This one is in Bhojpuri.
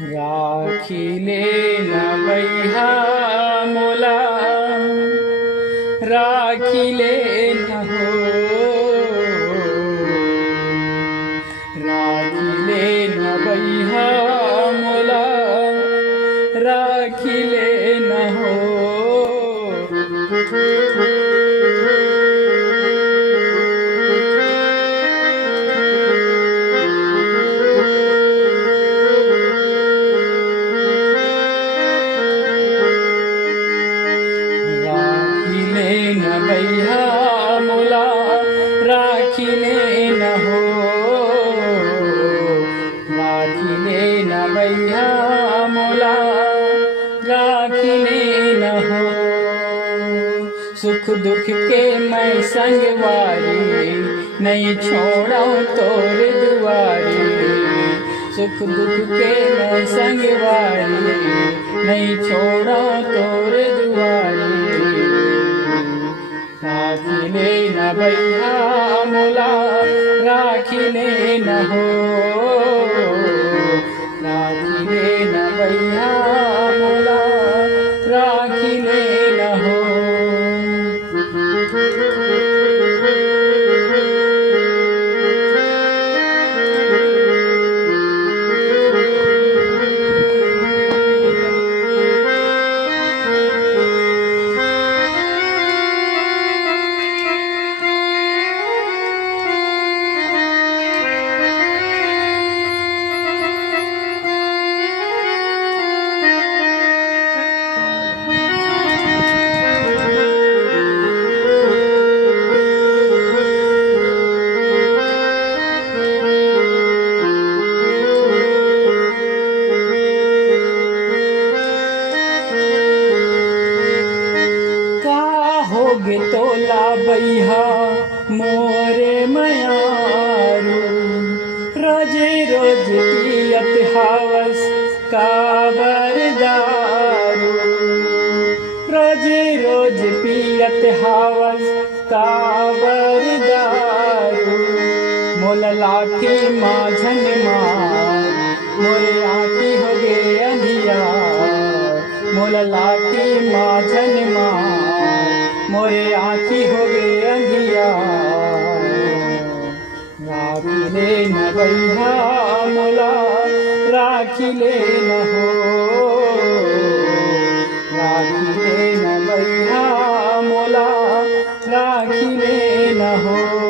राखिले न बैहा मोला, राखिले न हो, राखिले न बैहा मोला, राखिले न हो। न बैहा मोला, राखिले न हो, राखिले न बैहा मोला, राखिले न हो। सुख दुख के मैं संगवारी, नहीं छोड़ा तोर दुआरी। सुख दुख के मैं संगवारी, नहीं छोड़ा तोर दुआरी। राखिले न बैहा मोला, राखिले न हो, राखिले न बैहा मोला, राखिले न हो। होगे तोला बैहा मोरे मयारू, रोजे रोज पियत हावस काबर दारू। रोजे रोज पियत हावस काबर दारू। मोला लाठी माझन मार, मोरे आँखी हो गे अंधियार। मोला लाठी माझन मार, मोरे आँखी हो गे अंधियार। राखिले न बैहा मोला, राखिले न हो, राखिले न बैहा मोला, राखिले न हो।